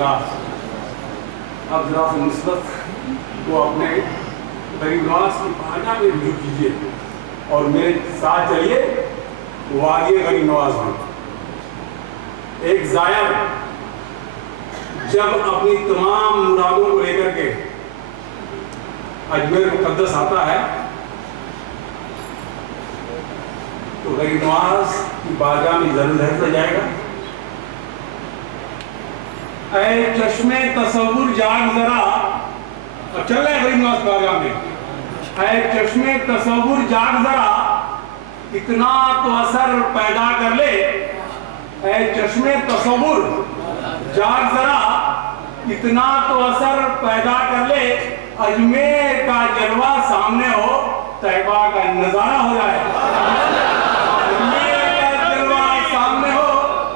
اللہ. اب ذرا سے نسبت کو اپنے غریب نواز کی بارگاہ میں رجوع کیجیے اور میرے ساتھ چلیے وادی غریب نواز میں. ایک زائر جب اپنی تمام مرادوں کو لے کر کے اجمیر مقدس آتا ہے تو غریب نواز کی بارگاہ میں ضرور رہ جائے گا. اے چشمے تصور جاگ ذرا, اب چل رہے ہیں غریب نواز بارگاہ میں. اے چشمے تصور جاگ ذرا, اتنا تو اثر پیدا کر لے. اے چشمے تصور جاگ ذرا, اتنا تو اثر پیدا کر لے. اجمیر کا جلوہ سامنے ہو, طیبہ کا نظارہ ہو جائے. اجمیر کا جلوہ سامنے ہو,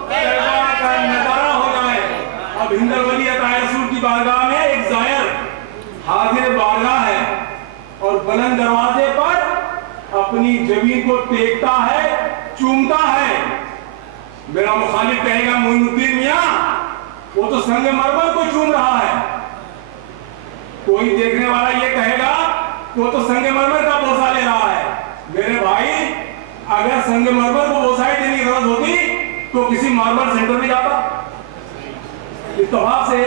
طیبہ کا نظارہ ہو جائے. اب ہندل ولی عطا رسول کی بارگاہ میں ایک زائر حاضر بارگاہ ہے اور بلند دروازے پر اپنی جبین کو ٹیکتا ہے, چومتا ہے. میرا مخالف کہے گا معین الدین میاں وہ تو سنگ مرمر کو چوم رہا ہے. کوئی دیکھنے والا یہ کہے گا کہ وہ تو سنگ مرمر کا بوسہ لے رہا ہے. میرے بھائی اگر سنگ مرمر کو بوسہ دینے کی ضرورت ہوتی تو کسی ماربل سینٹر میں جاتا. اتفاق سے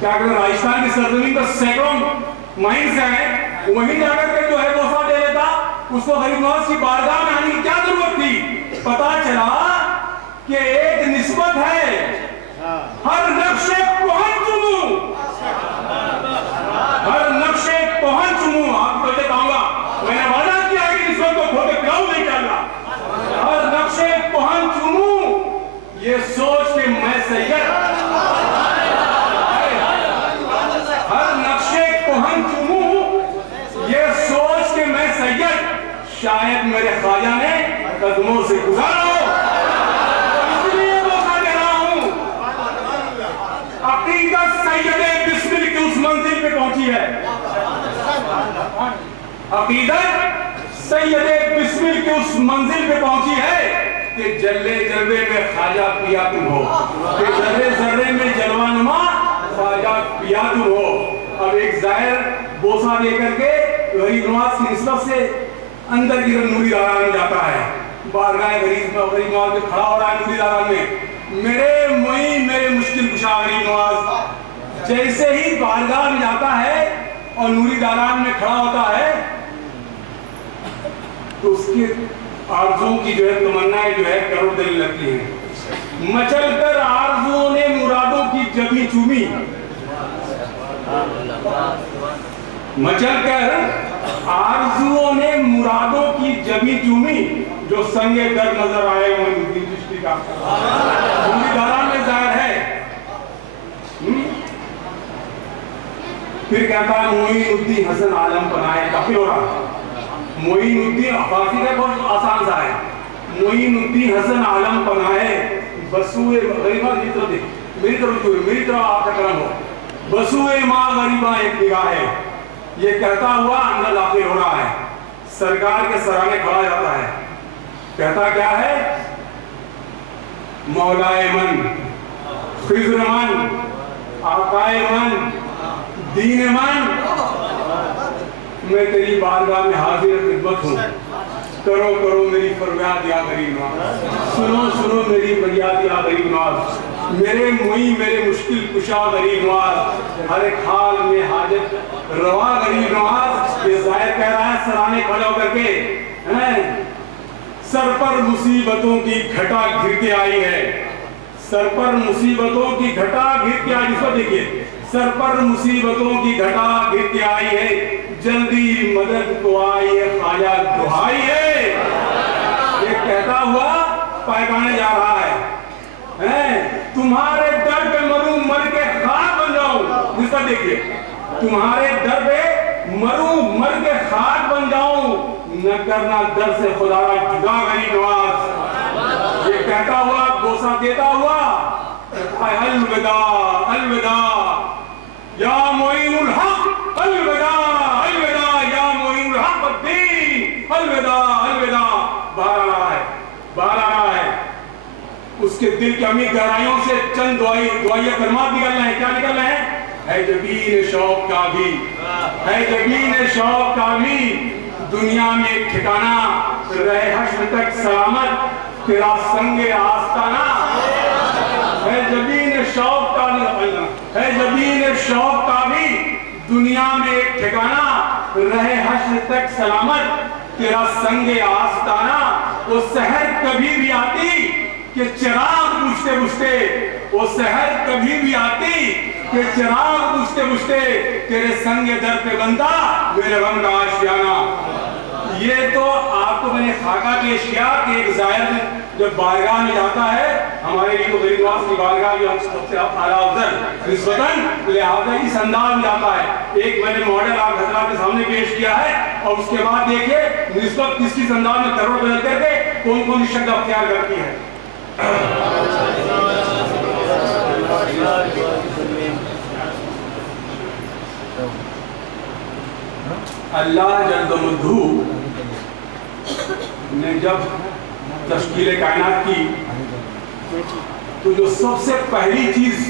کیا کہ راجستھان کی سرزمین پر سینکڑوں مائنز ہیں, وہیں جا کر کے جو ہے بوسہ دے لیتا. اس کو غریب نواز کی بارگاہ میں آنے کی کیا ضرورت تھی؟ پتا چلا کہ ایک نسبت ہے, ہر نقشے کوہن چموں, ہر نقشے کوہن چموں. آپ کو بچے کہوں گا میں نے وعدہ کیا ہے کہ نسبت کو کھو کے پلاؤ نہیں چاہتا. ہر نقشے کوہن چموں, یہ سوچ کے میں سید, ہر نقشے کوہن چموں, یہ سوچ کے میں سید, شاید میرے خواجہ نے قدموں سے گزارا ہو, اس لیے موقع دے رہا ہوں. عقیدت سید بسمل کی اس منزل پہ پہنچی ہے. عقیدت سید بسمل کی اس منزل پہ پہنچی ہے کہ جلے جلوے میں خواجہ پیا تم ہو, کہ ذرے ذرے میں جلوہ نما خواجہ پیا تم ہو. اب ایک ظاہر بوسہ دے کر کے غریب نواز کی نسبت سے اندر کی طرف نوری داران میں جاتا ہے. بارگاہ غریب نواز میں کھڑا ہو رہا ہے نوری داران میں. میرے معین میرے مشکل کشا غریب نواز جیسے ہی بارگاہ میں جاتا ہے اور نوری داران میں کھڑا ہوتا ہے تو اس کی آرزوں کی جو ہے تمنائیں جو ہے کروڑ دل لگتی ہیں. مچل کر آرزوں نے مرادوں کی جبیں چومی, مچل کر آرزوں نے مرادوں کی جبیں چومی, جو سنگ در نظر آئے معین الدین چشتی کا نوری داران میں ظاہر ہے. پھر کہتا ہے معین الدین حسن عالم پناہے, کافی ہو رہا. معین الدین فارسی کا بہت آسان سا ہے. معین الدین حسن عالم پناہے بسوئے غریبہ, میری طرف آپ کا کرم ہو. بسوئے ماں غریبہ ایک نگاہ ہے, یہ کہتا ہوا اندر داخل ہو رہا ہے. سرکار کے سرانے کھڑا جاتا ہے, کہتا کیا ہے؟ مولائے من, خضر من, آقائے من, دین من, میں تیری بارگاہ میں حاضر خدمت ہوں. کرو کرو میری فریاد یا غریب نواز, سنو سنو میری فریاد یا غریب نواز. میرے معین میرے مشکل کشا غریب نواز, ہر ایک حال میں حاجت روا غریب نواز. یہ ظاہر کہہ رہا ہے سرانے کھڑے ہو کر کے, سر پر مصیبتوں کی گھٹا گر کے آئی ہے, سر پر مصیبتوں کی گھٹا گر کے آئی. اس کو دیکھیے, سر پر مصیبتوں کی گھٹا گر کے آئی ہے, جلدی مدد کو آئی ہے خواجہ دعائی ہے. یہ کہتا ہوا پائخانے جا رہا ہے, تمہارے در پہ مروں مر کے خاک بن جاؤں. جس کا دیکھیے, تمہارے در پہ مروں مر کے خاک بن جاؤں, نہ کرنا در سے خدا را جدا غریب نواز. یہ کہتا ہوا بوسہ دیتا ہوا الوداع الوداع یا معین الحق, الوداع الوداع یا معین الحق الدین, الوداع الوداع. باہر آ رہا ہے, باہر آ رہا ہے. اس کے دل کی عمیق گہرائیوں سے چند دعائیہ کلمات نکل رہے ہیں. کیا نکل رہے ہیں؟ ہے جبین شوق کا بھی، ہے جبین شوق کا بھی دنیا میں ایک ٹھکانہ، رہے حشر تک سلامت تیرا سنگ آستانہ. ہے جبین شوق کا بھی، ہے جبین شوق کا بھی دنیا میں ایک ٹھکانہ، رہے حشر تک سلامت تیرا سنگ آستانہ. وہ سحر کبھی بھی آتی کہ چراغ بجھتے بجھتے، وہ سحر کبھی بھی آتی کہ چراغ بجھتے بجھتے تیرے سنگ در پہ بنتا میرے غم کا آشیانہ. یہ تو آپ کو میں نے خاکہ پیش کیا کہ ایک زائر جب بارگاہ میں جاتا ہے، ہمارے لیے تو غریب نواز کی بارگاہ جو ہم سب سے اعلیٰ افضل نسبتاً لہٰذا اس انداز میں جاتا ہے. ایک میں نے ماڈل آپ حضرات کے سامنے پیش کیا ہے، اور اس کے بعد دیکھیں نسبت کس کس انداز میں کروڑ بدل کر کے کون کون سی شکل اختیار کرتی ہے. اللہ جل مجدہ نے جب تشکیل کائنات کی تو جو سب سے پہلی چیز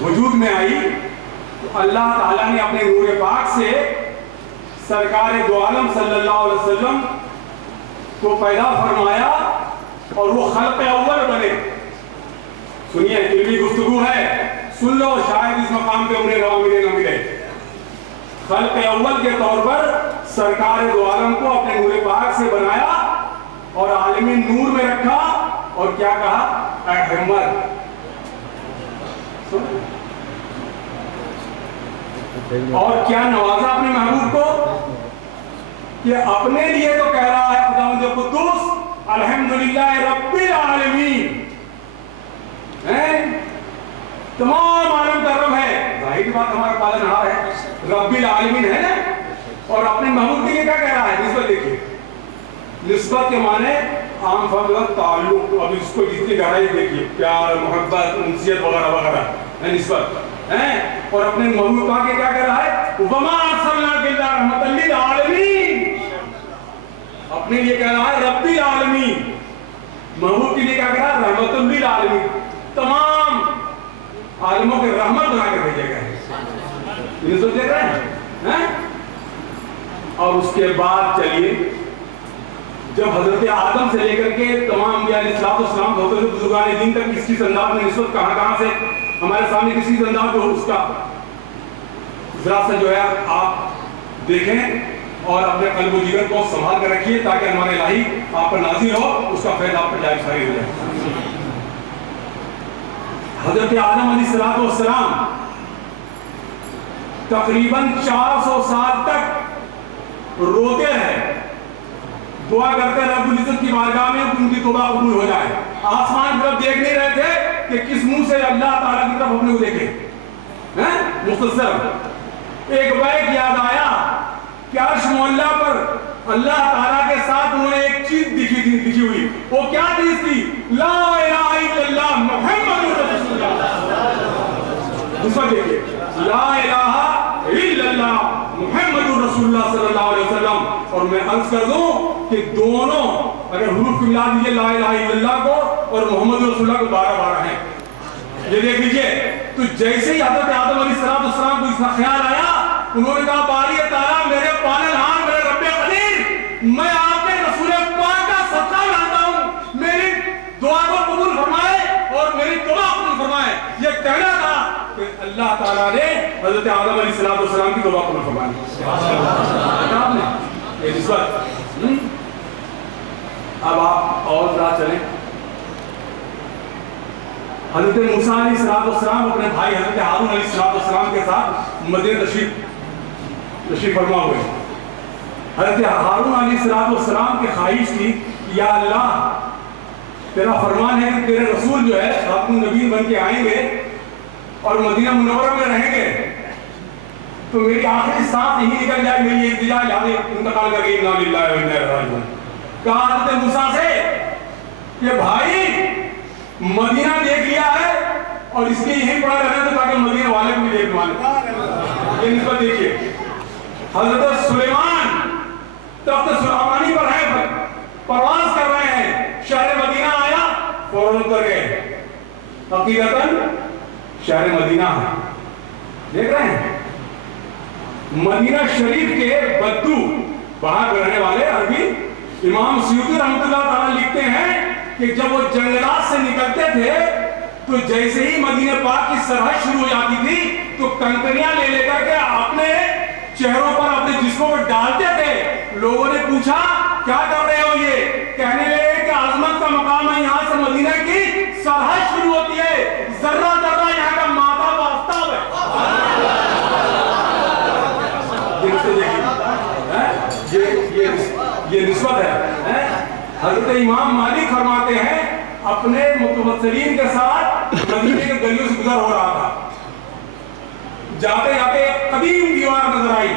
وجود میں آئی تو اللہ تعالیٰ نے اپنے نور پاک سے سرکار دو عالم صلی اللہ علیہ وسلم کو پیدا فرمایا اور وہ خلق اول بنے. سنیے علمی گفتگو ہے، سن لو، شاید اس مقام پہ انہیں روا ملے نہ ملے. خلق اول کے طور پر سرکار دو عالم کو اپنے نور پاک سے بنایا اور عالمی نور میں رکھا اور کیا کہا؟ اے ہمت. اور کیا نوازا اپنے محبوب کو کہ اپنے لیے تو کہہ رہا ہے خداوند قدوس الحمدللہ رب العالمین. تمام عالم کا رب ہے، ظاہر بات ہمارا پالنہار ہے، رب العالمین ہے نا. اور اپنے محبوب کے لیے کیا کہہ رہا ہے؟ نسبت دیکھیے، نسبت کے معنی عام فہم تعلق. اب اس کو جتنی گہرائی دیکھیے، پیار، محبت، انسیت وغیرہ وغیرہ ہے نسبت ہے. اور اپنے محبوب کا کیا کہہ رہا ہے؟ وما ارسلناک الا رحمۃ للعالمین. اپنے لیے کہہ رہا ہے رب العالمین، محبوب کے لیے کیا کہہ رہا ہے؟ رحمۃ للعالمین، تمام عالموں کے رحمت بنا کر بھیجے گئے. یہ سوچ دیکھ رہے ہیں. اور اس کے بعد چلیے، جب حضرت آدم سے لے کر کے تمام انبیاء علیہ السلام ہوتے تھے بزرگان دین تک، کس کس انداز میں نسبت کہاں سے ہمارے سامنے کس کس انداز میں ہو، اس کا ذرا سا جو ہے آپ دیکھیں اور اپنے قلب و جگر کو سنبھال کر رکھیے تاکہ ہمارے الہی آپ پر نازل ہو، اس کا فیض آپ پر جاری ساری ہو جائے. حضرت آدم علیہ السلام تقریباً 400 سال تک روتے رہے، دعا کرتے رب العزت کی بارگاہ میں ان کی توبہ قبول ہو جائے. آسمان کی طرف دیکھ نہیں رہے تھے کہ کس منہ سے اللہ تعالیٰ کی طرف اپنے کو دیکھے. مختصر ایک بیت یاد آیا کہ عرش معلیٰ پر اللہ تعالیٰ کے ساتھ انہوں نے ایک چیز دکھی ہوئی. وہ کیا چیز تھی؟ لا الہ الا اللہ محمد رسول اللہ. دوسرا دیکھیے، لا الہ الا اللہ محمد رسول اللہ صلی اللہ علیہ وسلم. اور میں عرض کر دوں کہ دونوں اگر حروف کو ملا دیجئے لا الہ الا اللہ کو اور محمد رسول اللہ کو 12 ہیں. یہ دیکھ لیجئے. تو جیسے ہی حضرت آدم علیہ السلام کو اس کا خیال آیا، انہوں نے کہا باری تعالیٰ میرے پالنہار، میرے رب قدیر، میں آپ کے رسول پاک کا صدقہ لاتا ہوں، میری دعا کو قبول فرمائے اور میری توبہ قبول فرمائے. یہ کہنا تھا کہ اللہ تعالیٰ نے حضرت آدم علیہ السلام کی توبہ قبول فرمائی. یہ نسبت. اب آپ اور ذرا چلیں. حضرت موسیٰ علیہ السلام اپنے بھائی حضرت ہارون علیہ السلام کے ساتھ مدینہ تشریف فرما ہوئے. حضرت ہارون علیہ السلام کی خواہش تھی کہ یا اللہ تیرا فرمان ہے کہ تیرے رسول جو ہے خاتم النبیین بن کے آئیں گے اور مدینہ منورہ میں رہیں گے، تو میری آخری سانس یہی نکل جائے، میری التجا یاد انتقال کر گئی. انا للہ و انا الیہ راجعون. کہا حضرت موسیٰ سے کہ بھائی مدینہ دیکھ لیا ہے اور اس لیے یہیں پڑا رہنا تو تاکہ مدینہ والے کو بھی دیکھ مانے. یہ نسبت دیکھیے. حضرت سلیمان تخت سلیمانی پر ہے، پرواز کر رہے ہیں، شہر مدینہ آیا فوراً اتر گئے. حقیقتاً شہر مدینہ ہے. دیکھ رہے ہیں مدینہ شریف کے بدو وہاں رہنے والے عربی امام سیوطی رحمۃ اللہ تعالیٰ لکھتے ہیں کہ جب وہ جنگلات سے نکلتے تھے تو جیسے ہی مدینہ پاک کی سرحد شروع ہو جاتی تھی تو کنکریاں لے لے کر کے اپنے چہروں پر اپنے جسموں پر ڈالتے تھے. لوگوں نے پوچھا کیا کر رہے ہو؟ یہ کہنے لگے کہ عظمت کا مقام ہے, یہاں سے مدینہ کی سرحد شروع ہوتی ہے, ذرہ ذرہ یہاں کا مادہ و آفتاب ہے. یہ نسبت ہے. حضرت امام مالک فرماتے ہیں اپنے متوسلین کے ساتھ مدینے کے گلیوں سے گزر ہو رہا تھا, جاتے جاتے ایک قدیم دیوار نظر آئی,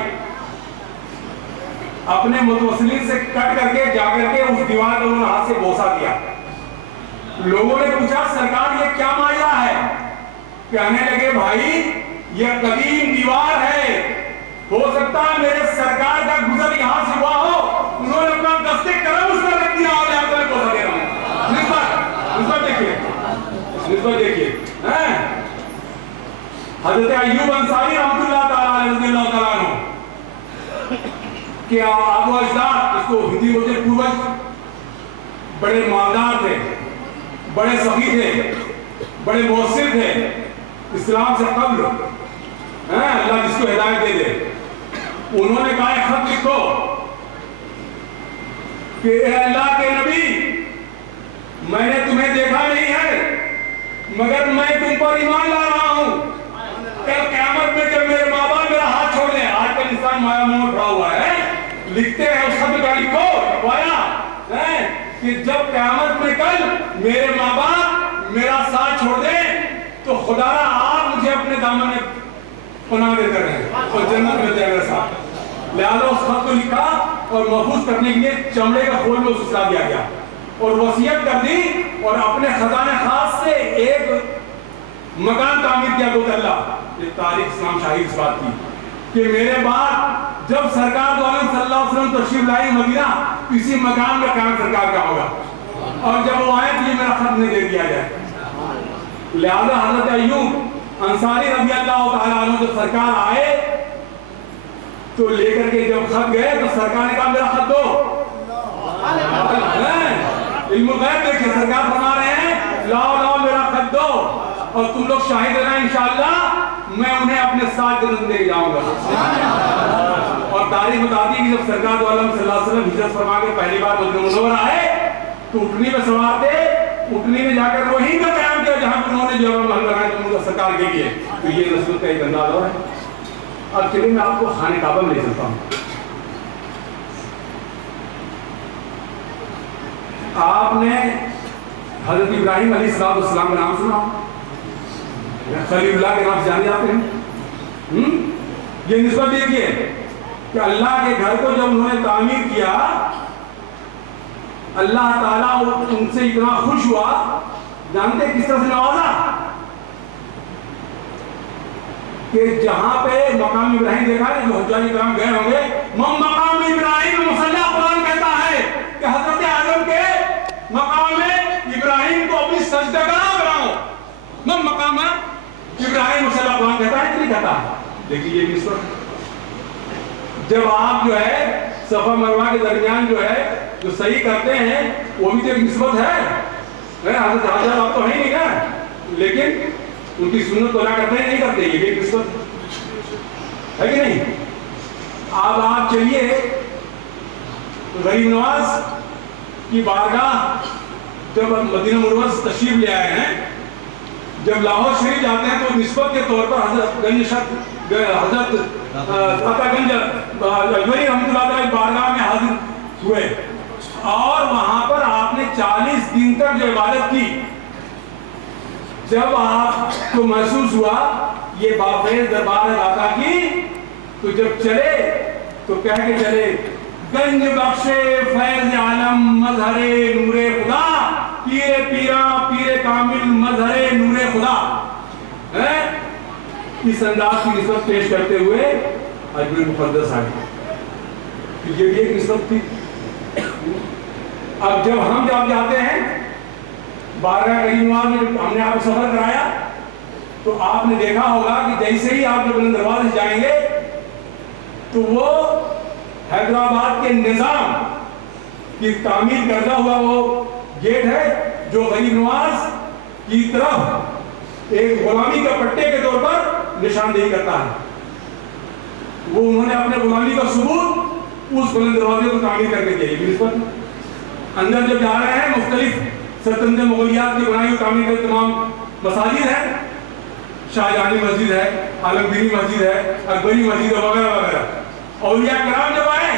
اپنے متوسلین سے کٹ کر کے جا کر کے اس دیوار کو ہاتھ سے بوسا کیا. لوگوں نے پوچھا سرکار یہ کیا ماجرا ہے؟ کہنے لگے بھائی یہ قدیم دیوار ہے, ہو سکتا ہے میرے سرکار کا گزر یہاں سے ہوا ہو, انہوں نے اپنا دستے کرم اس پر رکھ دیا اور یہاں سے بوسا دے رہا ہوں. نسبت دیکھیے, نسبت دیکھیے. حضرت ایوب انصاری رحمۃ اللہ تعالیٰ رضی اللہ تعالیٰ عنہ کہ آبا اجداد, اس کو ہندی بولتے پوروج, بڑے مالدار تھے, بڑے سخی تھے, بڑے مؤثر تھے اسلام سے قبل. اللہ جس کو ہدایت دے دے. انہوں نے کہا خط لکھو کہ اے اللہ کے نبی میں نے تمہیں دیکھا نہیں ہے مگر میں تم پر ایمان لا رہا ہوں. کل قیامت میں جب میرے ماں باپ میرا ہاتھ چھوڑ دیں, آج کل انسان مایا موڑ کھڑا ہوا ہے, لکھتے ہیں اس خط کا لکھو پایا کہ جب قیامت میں کل میرے ماں باپ میرا ساتھ چھوڑ دیں تو خدا را آپ مجھے اپنے دامن میں پناہ دے کر رہے ہیں اور جنت میں جائے میرے ساتھ. لہذا اس خط کو لکھا اور محفوظ کرنے کے لیے چمڑے کا کھول میں اسے دیا گیا اور وصیت کر دی اور اپنے خزانے خاص سے ایک مکان تعمیر کیا دو تلہ. یہ تاریخ اسلام شاہد اس بات کی کہ میرے بعد جب سرکار دو عالم صلی اللہ علیہ وسلم تشریف لائے مدینہ اسی مکان میں قیام سرکار کا ہوگا, اور جب وہ آئے تو یہ میرا خط نہیں دے دیا جائے. لہذا حضرت ایوب انصاری رضی اللہ تعالیٰ عنہ جب سرکار آئے تو لے کر کے جب خط گئے تو سرکار نے کہا میرا خط دو. علم الغیب دیکھیں, سرکار فرما رہے ہیں لاؤ لاؤ میرا خط دو اور تم لوگ شاہد رہیں انشاءاللہ میں انہیں اپنے ساتھ جنت لے جاؤں گا. اور تاریخ بتاتی ہے کہ جب سرکار دو عالم صلی اللہ علیہ وسلم ہجرت فرما کے پہلی بار مدینہ منورہ آئے تو اٹھنی میں سوار تھے, اٹھنی میں جا کر وہیں کا قیام کیا جہاں پر انہوں نے جو محل بنایا تو سرکار کے لیے. تو یہ رسول کا ایک انداز اور ہے. اب چلیے میں آپ کو خانہ کعبہ میں لے چلتا ہوں. آپ نے حضرت ابراہیم علیہ السلام کا نام سنا, خلیل اللہ کے نام سے جانے جاتے ہیں. یہ نسبت دیکھیے کہ اللہ کے گھر کو جب انہوں نے تعمیر کیا اللہ تعالیٰ ان سے اتنا خوش ہوا, جانتے کس طرح سے نوازا کہ جہاں پہ مقام ابراہیم دیکھا ہے جو حجاج کرام گئے ہوں گے, مقام ابراہیم مصلی قرآن کہتا ہے کہ حضرت آدم کے مقام ابراہیم کو اپنی سجدگاہ بناؤ. مقام ابراہیم مصلی قرآن کہتا ہے کہ نہیں کہتا ہے. دیکھیے یہ نسبت جب آپ جو ہے صفا مروہ کے درمیان جو ہے جو صحیح کرتے ہیں وہ بھی تو ایک نسبت ہے. حضرت حاجہ آپ تو ہے ہی نہیں نا, لیکن ان کی سنت کو نہ کرتے ہیں, نہیں کرتے, یہ بھی ایک نسبت ہے کہ نہیں. اب آپ چلیے غریب نواز کی بارگاہ جب مدینہ منورہ سے تشریف لے آئے ہیں, جب لاہور شریف جاتے ہیں تو نسبت کے طور پر حضرت عطا گنج اجوری رحمۃ اللہ تعالیٰ بارگاہ میں حاضر ہوئے اور وہاں پر آپ نے 40 دن تک جو عبادت کی. جب آپ کو محسوس ہوا یہ بافیض دربار ہے آقا کی, تو جب چلے تو کہہ کے چلے گنج بخش فیض عالم مظہر نور خدا, پیر پیرا پیر کامل مظہر نور خدا. اس انداز کی نسبت پیش کرتے ہوئے اجمیر مقدس آئے. یہ ایک نسبت تھی. اب جب ہم جاتے ہیں 12 غریب نواز میں ہم نے آپ کو سفر کرایا تو آپ نے دیکھا ہوگا کہ جیسے ہی آپ بلند دروازے جائیں گے تو وہ حیدرآباد کے نظام کی تعمیر کردہ ہوا وہ گیٹ ہے جو غریب نواز کی طرف ایک غلامی کے پٹے کے طور پر نشاندہی کرتا ہے. وہ انہوں نے اپنے غلامی کا ثبوت اس بلند دروازے کو تعمیر کر کے دیا. اندر جب جا رہے ہیں مختلف سلطنت مغلیات کی بنائی ہوئی تعمیر کے تمام مساجد ہیں, شاہجہانی مسجد ہے, عالمگیری مسجد ہے, اکبری مسجد ہے وغیرہ وغیرہ. اولیاء کرام جب آئے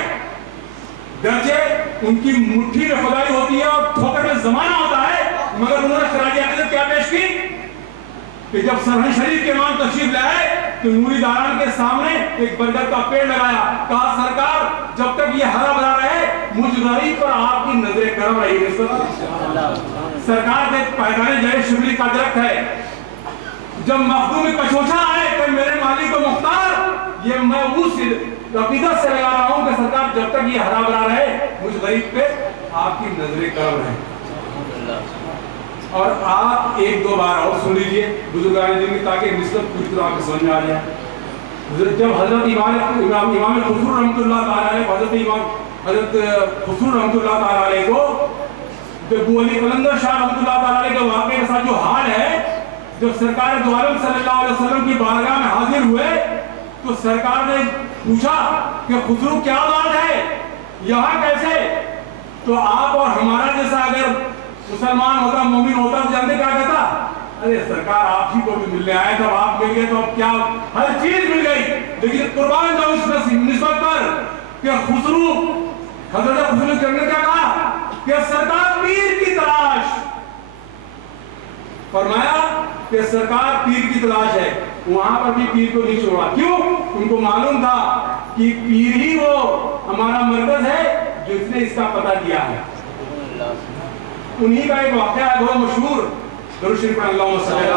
گرچہ ان کی مٹھی میں خدائی ہوتی ہے اور ٹھوکر میں زمانہ ہوتا ہے, مگر انہوں نے خراج عقیدت کیا پیش کی کہ جب سرہن شریف کے امام تشریف لائے تو نوری داران کے سامنے ایک برگد کا پیڑ لگایا, کہا سرکار جب تک یہ ہرا بھرا رہے مجھ غریب پر آپ کی نظر کرم رہی ہے. سرکار کے پائیدان جائے شبلی کا درخت ہے, جب مخدوم کچوچا آئے کہ میرے مالک و مختار یہ میں اس عقیدت سے لگا رہا ہوں کہ سرکار جب تک یہ ہرا بھرا رہے مجھ غریب پہ آپ کی نظر کرم رہے. اور آپ ایک دو بار اور سن لیجئے بزرگان دین کی تاکہ نسبت پوری طرح آپ کو سمجھ میں آ جائے. جب حضرت امام خسرو رحمۃ اللہ تعالیٰ علیہ حضرت خسرو رحمۃ اللہ تعالیٰ علیہ کو جب ولی قلندر شاہ رحمۃ اللہ تعالیٰ علیہ کے واقعے کے ساتھ جو حال ہے, جب سرکار دو عالم صلی اللہ علیہ وسلم کی بارگاہ میں حاضر ہوئے تو سرکار نے پوچھا کہ خسرو کیا بات ہے یہاں کیسے؟ تو آپ اور ہمارا جیسا اگر مسلمان ہوتا مومن ہوتا تو جانتے کیا کہتا, ارے سرکار آپ ہی کو بھی ملنے آئے تھا, آپ مل گئے تو اب کیا ہر چیز مل گئی. لیکن قربان جاؤ اس نسبت پر کہ خسرو حضرت خسرو نے کیا کہا کہ سرکار پیر کی تلاش, فرمایا کہ سرکار پیر کی تلاش ہے. وہاں پر بھی پیر کو نہیں چھوڑا. کیوں؟ ان کو معلوم تھا کہ پیر ہی وہ ہمارا مرکز ہے جو اس نے اس کا پتہ دیا ہے. انہی کا ایک واقعہ ہے بہت مشہور, درود شریف پڑھ اللہم صلی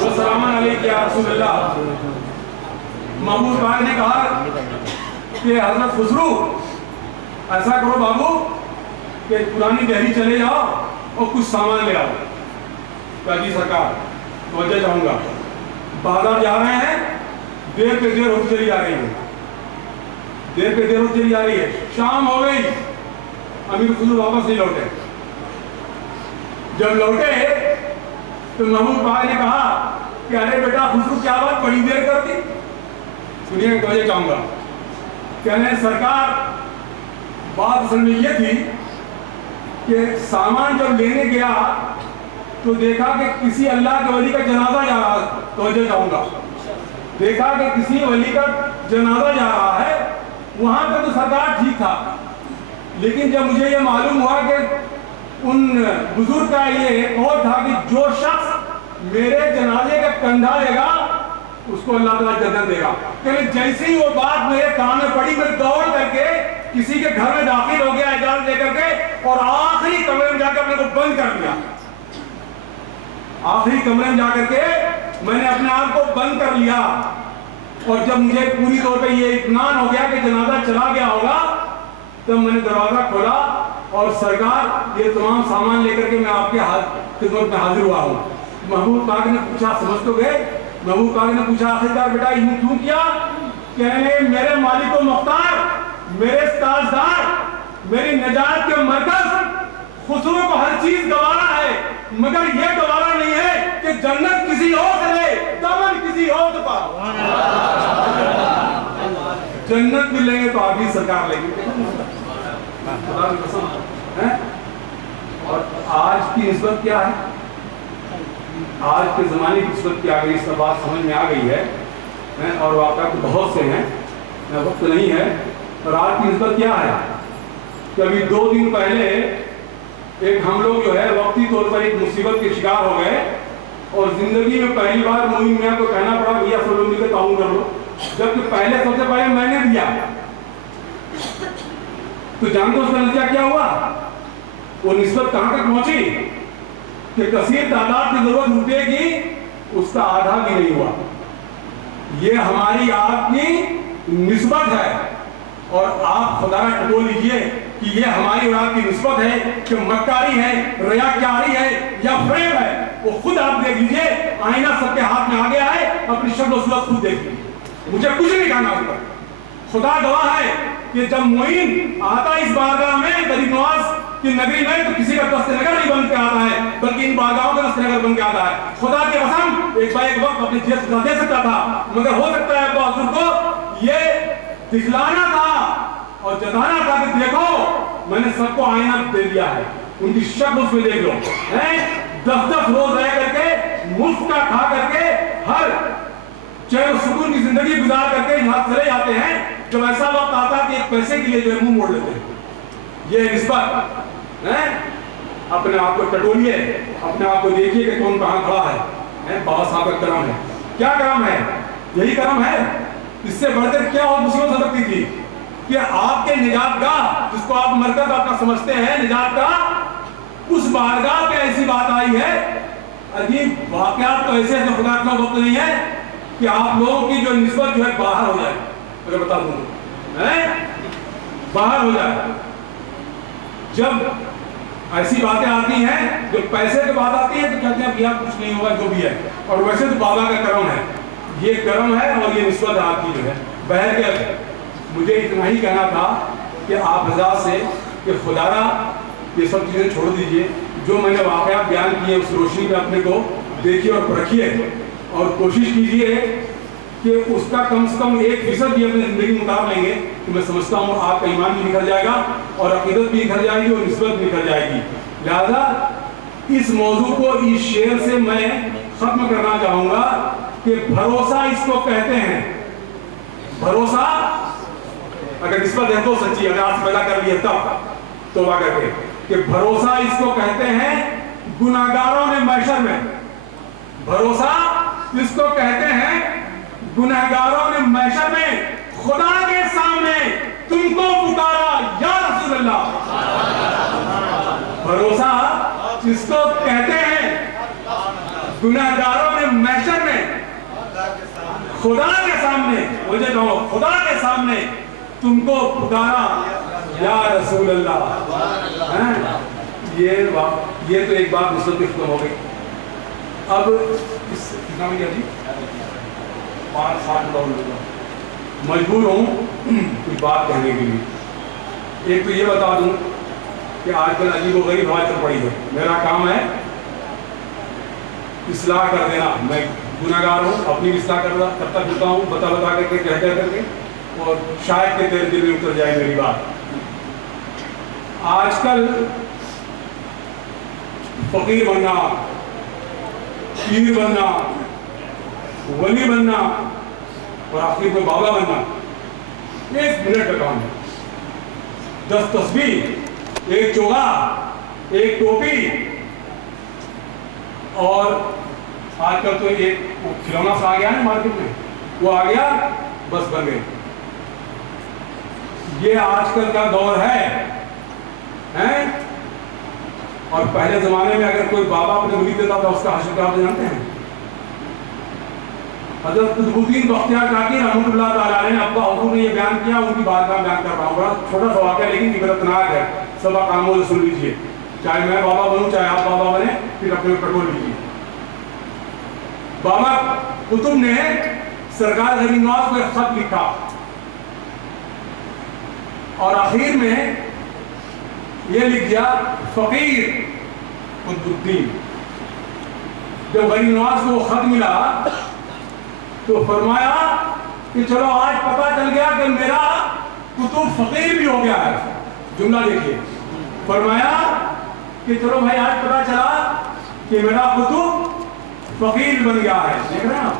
وسلام علیک یا رسول اللہ. محمود پاک نے کہا کہ حضرت خسرو ایسا کرو بابو کہ پرانی دہلی چلے جاؤ اور کچھ سامان لے آؤ. کہا جی سرکار توجہ چاہوں گا. بازار جا رہے ہیں, دیر پہ دیر ہوتی چلی جا رہی ہے, دیر پہ دیر ہوتی چلی جا رہی ہے, شام ہو گئی, امیر خسرو واپس نہیں لوٹے. جب لوٹے تو محمود پاک نے کہا کہ ارے بیٹا خسرو کیا بات بڑی دیر کر دی. سنیے توجہ چاہوں گا. کہنے سرکار بات اصل میں یہ تھی کہ سامان جب لینے گیا تو دیکھا کہ کسی اللہ کے ولی کا جنازہ جا رہا, توجہ چاہوں گا, دیکھا کہ کسی ولی کا جنازہ جا رہا ہے. وہاں پہ تو سرکار ٹھیک تھا, لیکن جب مجھے یہ معلوم ہوا کہ ان بزرگ کا یہ قول تھا کہ جو شخص میرے جنازے کا کندھا لے گا اس کو اللہ تعالیٰ جنت دے گا, کہ جیسے ہی وہ بات میرے کان میں پڑی میں دوڑ کر کے کسی کے گھر میں داخل ہو گیا اجازت لے کر کے, اور آخری کمرے میں جا کے اپنے کو بند کر دیا. آخری کمرے میں جا کر کے میں نے اپنے آپ کو بند کر لیا. اور جب مجھے پوری طور پہ یہ اطمینان ہو گیا کہ جنازہ چلا گیا ہوگا تب میں نے دروازہ کھولا اور سرکار یہ تمام سامان لے کر کے میں آپ کے خدمت میں حاضر ہوا ہوں. محبوب پاک نے پوچھا سمجھ تو گئے؟ محبوب پاک نے پوچھا آخرکار بیٹا یوں کیوں کیا؟ کہنے میرے مالک و مختار, میرے تاجدار, میری نجات کے مرکز خسرو کو ہر چیز گوارا ہے, مگر یہ گوارا نہیں ہے کہ جنت کسی اور سے لے, دامن کسی اور سے پاؤ. جنت بھی لیں گے تو آپ ہی سرکار لیں گے. اور آج کی نسبت کیا ہے, آج کے زمانے کی نسبت کیا گئی, اس کا بات سمجھ میں آ گئی ہے. اور واقعات بہت سے ہیں, وقت نہیں ہے. اور آج کی نسبت کیا ہے کہ ابھی 2 دن پہلے ایک ہم لوگ جو ہے وقتی طور پر ایک مصیبت کے شکار ہو گئے, اور زندگی میں پہلی بار مومن میاں کو کہنا پڑا بھیا سب لوگ مل کے تعاون کر لو, جبکہ پہلے سب سے پہلے میں نے دیا. تو جانتے ہو اس کا نتیجہ کیا ہوا؟ وہ نسبت کہاں تک پہنچی کہ کثیر تعداد کی ضرورت روپے کی اس کا آدھا بھی نہیں ہوا. یہ ہماری آپ کی نسبت ہے. اور آپ خدا نہ ٹٹول لیجئے کہ یہ ہماری اور آپ کی نسبت ہے کہ مکاری ہے، ریاکاری ہے یا فریب ہے. وہ خود آپ دیکھ لیجئے، آئینہ سب کے ہاتھ میں آ گیا ہے، اپنی شکل و صورت خود دیکھ لیجئے. مجھے کچھ نہیں کہنا اس پر. خدا گواہ ہے کہ جب معین آتا اس بارگاہ میں غریب نواز کی نگری میں تو کسی کا دست نگر نہیں بن کے آتا ہے بلکہ ان بارگاہوں کا دست نگر بن کے آتا ہے. خدا کی قسم ایک وقت اپنی جیس خدا دے سکتا تھا، مگر ہو سکتا ہے ابو حضور کو یہ دکھلانا تھا اور جتانا تھا کہ دیکھو میں نے سب کو آئینہ دے دیا ہے، ان کی شکل اس میں دیکھ لو. 10 روز رہ کر کے مفت کا کھا کر کے ہر چین و سکون کی زندگی گزار کر کے یہاں چلے جاتے ہیں. جب ایسا وقت آتا ہے کہ ایک پیسے کے لیے جو ہے منہ موڑ لیتے ہیں. یہ نسبت اپنے آپ کو ٹٹولیے، اپنے آپ کو دیکھیے کہ کون کہاں کھڑا ہے. بابا صاحب کا کرم ہے. کیا کرم ہے؟ یہی کرم ہے. اس سے بڑھ کر کیا اور مصیبت ہو سکتی تھی کہ آپ کے نجات گاہ جس کو آپ مرکز آپ کا سمجھتے ہیں نجات گاہ، اس بارگاہ پہ ایسی بات آئی ہے. عجیب واقعات تو ایسے ایسے خدا کا وقت نہیں ہے کہ آپ لوگوں کی جو نسبت جو ہے باہر ہو جائے. اگر بتا دوں باہر ہو جائے. جب ایسی باتیں آتی ہیں جو پیسے کی بات آتی ہے تو کہتے ہیں بھیا کچھ نہیں ہوگا جو بھی ہے. اور ویسے تو بابا کا کرم ہے، یہ کرم ہے اور یہ نسبت آپ کی جو ہے. بہرکیف مجھے اتنا ہی کہنا تھا کہ آپ حضرات سے کہ خدا را یہ سب چیزیں چھوڑ دیجئے. جو میں نے واقعات بیان کیے اس روشنی میں اپنے کو دیکھیے اور پرکھیے اور کوشش کیجئے کہ اس کا کم سے کم 1% بھی اپنی زندگی میں اتار لیں گے تو میں سمجھتا ہوں آپ کا ایمان بھی نکھر جائے گا اور عقیدت بھی نکھر جائے گی اور نسبت بھی نکھر جائے گی. لہذا اس موضوع کو اس شعر سے میں ختم کرنا چاہوں گا کہ بھروسہ اس کو کہتے ہیں. بھروسہ اگر نسبت ہے تو سچی، اگر آپ پیدا کر لیے تب توبہ کر کے کہ بھروسہ اس کو کہتے ہیں گناہگاروں نے محشر میں. بھروسہ اس کو کہتے ہیں گناہگاروں نے محشر میں خدا کے سامنے تم کو پکارا یا رسول اللہ. بھروسہ اس کو کہتے ہیں گناہگاروں نے محشر میں خدا کے سامنے، مجھے کہو خدا کے سامنے تم کو پکارا یا رسول اللہ. یہ تو ایک بات نسبت ختم ہو گئی. اب اس کتنا میں کیا جی 5-7 مجبور ہوں کچھ بات کہنے کے لیے. ایک تو یہ بتا دوں کہ آج کل عجیب و غریب ہوا چل پڑی ہے. میرا کام ہے اصلاح کر دینا. میں گناہگار ہوں، اپنی اصلاح کرتا پھرتا ہوں بتا کر کے کہہ کر کے، اور شاید کہ تیرے دل میں اتر جائے میری بات. آج کل فقیر بننا، پیر بننا، ولی بننا اور آخر میں بابا بننا 1 منٹ کا کام ہے. 10 تسبیح، 1 چوگا، 1 ٹوپی، اور آج کل تو ایک کھلونا سا آ گیا ہے مارکیٹ میں، وہ آ گیا بس بن گئے. یہ آج کل کا دور ہے. اور پہلے زمانے میں اگر کوئی بابا اپنے مرید دیتا تھا اس کا حشر کیا آپ جانتے ہیں؟ حضرت قطب الدین بختیار کاکی رحمۃ اللہ تعالیٰ علیہ نے ابا حضور نے یہ بیان کیا، ان کی بات کا بیان کر رہا ہوں. بڑا چھوٹا سا واقعہ لیکن عبرتناک ہے. سب کاموں سے سن لیجیے، چاہے میں بابا بنوں چاہے آپ بابا بنے، پھر اپنے پٹول لیجیے. بابا قطب نے سرکار غریب نواز کو ایک خط لکھا اور آخر میں یہ لکھ دیا فقیر قطب الدین. جب غریب نواز کو وہ خط ملا تو فرمایا کہ چلو آج پتہ چل گیا کہ میرا قطب فقیر بھی ہو گیا ہے. جملہ دیکھیے، فرمایا کہ چلو بھائی آج پتہ چلا کہ میرا قطب فقیر بن گیا ہے. دیکھ رہے ہیں آپ،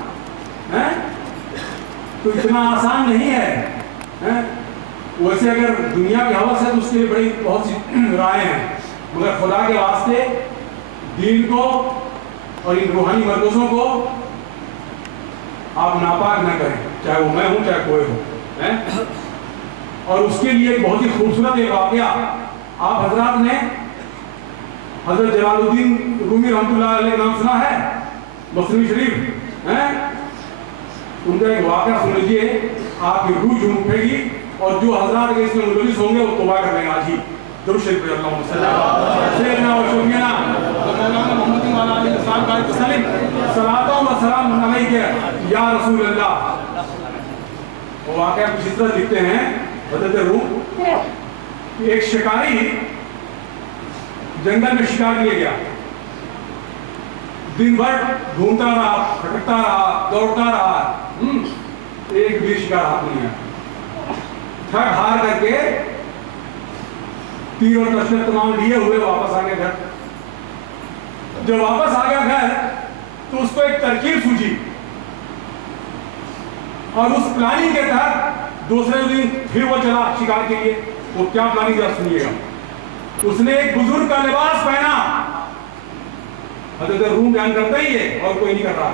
تو اتنا آسان نہیں ہے. ویسے اگر دنیا کی حوث ہے تو اس کے لیے بڑی بہت سی رائے ہیں، مگر خدا کے واسطے دین کو اور ان روحانی مرکزوں کو آپ ناپاک نہ کریں، چاہے وہ میں ہوں چاہے کوئی ہو. اور اس کے لیے بہت ہی خوبصورت ایک واقعہ آپ حضرات نے حضرت جلال الدین رومی رحمۃ اللہ علیہ کا نام سنا ہے؟ مثنوی شریف، ان کا ایک واقعہ سن لیجیے، آپ کی روح جھوم اٹھے گی اور جو حضرات کے اس میں ملوث ہوں گے وہ توبہ کر لیں گے آج ہی. درود شریف پڑھیں اللہم صلی علی سیدنا و شفیعنا مولانا محمد وعلی آلہ وصحبہ وسلم صلاۃ و سلام علیک یا رسول اللہ. وہ واقعہ کچھ اس طرح لکھتے ہیں حضرت روم ایک شکاری جنگل میں شکار کے لیے گیا. دن بھر گھومتا رہا, بھٹکتا رہا, دوڑتا رہا, ایک بھی شکار ہاتھ نہیں آیا. تھک ہار کر کے تیر اور تسبیح تمام لیے ہوئے واپس آ گیا گھر. جب واپس آ گیا گھر تو اس کو ایک ترکیب سوچی اور اس پلاننگ کے تحت دوسرے دن پھر وہ چلا شکار کے لیے. وہ کیا پلاننگ ہے سنیے گا. اس نے ایک بزرگ کا لباس پہنا. حضرت روم بیان کرتا ہی ہے اور کوئی نہیں کر رہا.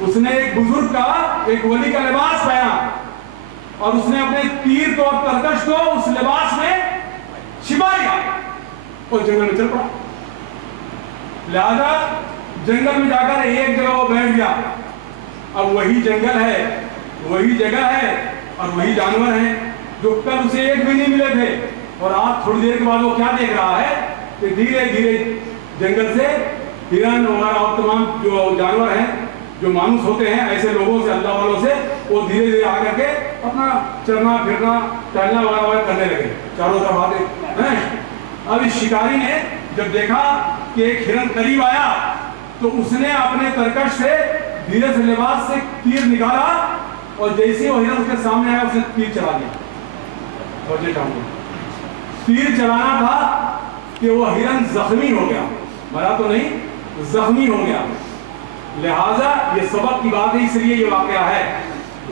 اس نے ایک بزرگ کا, ایک ولی کا لباس پہنا اور اس نے اپنے تیر کو اور ترکش کو اس لباس میں چھپا لیا اور جنگل میں چل پڑا. لہذا جنگل میں جا کر ایک جگہ وہ بیٹھ گیا. اب وہی جنگل ہے, وہی جگہ ہے اور وہی جانور ہیں جو کل اسے ایک بھی نہیں ملے تھے. اور آج تھوڑی دیر کے بعد وہ کیا دیکھ رہا ہے کہ دھیرے دھیرے جنگل سے ہرن وغیرہ اور تمام جو جانور ہیں جو مانوس ہوتے ہیں ایسے لوگوں سے, اللہ والوں سے, وہ دھیرے دھیرے آ کر کے اپنا چرنا پھرنا ٹہلنا وغیرہ کرنے لگے چاروں طرف آتے ہیں. اب اس شکاری نے جب دیکھا کہ ایک ہرن قریب آیا تو اس نے اپنے ترکش سے دھیرے سے لباس سے تیر نکالا اور جیسے وہ ہرن اس کے سامنے آیا اسے تیر چلا دیا. توجہ چاہوں گا, تیر چلانا تھا کہ وہ ہرن زخمی ہو گیا, مرا تو نہیں, زخمی ہو گیا. لہٰذا یہ سبق کی بات ہے, اس لیے یہ واقعہ ہے.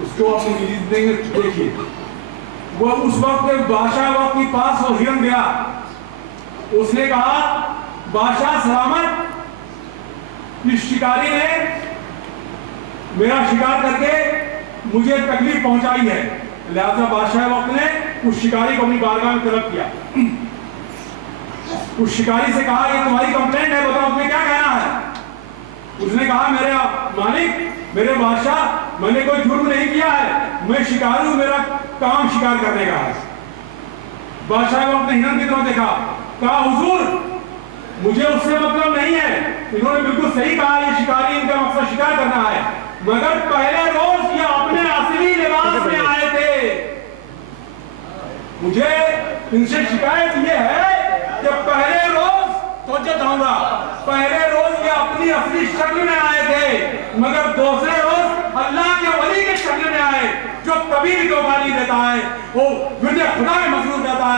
اس کو اپنی زندگی میں دیکھیے. وہ اس وقت بادشاہ وقت کے پاس وہ ہرن گیا. اس نے کہا بادشاہ سلامت, اس شکاری نے میرا شکار کر کے مجھے تکلیف پہنچائی ہے. لہذا بادشاہ وقت نے اس شکاری کو اپنی بارگاہ میں طلب کیا. اس شکاری سے کہا یہ تمہاری کمپلینٹ ہے, بتاؤ تمہیں کیا کہنا ہے. اس نے کہا میرے مالک, میرے بادشاہ, میں نے کوئی جرم نہیں کیا ہے, میں شکار ہوں, میرا کام شکار کرنے کا ہے. بادشاہ وقت نے ہرن کی طرف دیکھا, کہا حضور مجھے اس سے مطلب نہیں ہے. انہوں نے بالکل صحیح کہا, یہ شکاری ان کا مقصد شکار کرنا ہے, مگر پہلے روز یہ اپنے اصلی لباس میں آئے تھے. مجھے ان سے شکایت یہ ہے کہ پہلے روز, توجہ چاہوں گا, پہلے روز یہ اپنی اصلی شکل میں آئے تھے, مگر دوسرے روز اللہ کے ولی کے شکل میں آئے جو کبھی بھی دھوکہ نہیں دیتا ہے, وہ مجھے خدا میں مصروف رہتا ہے.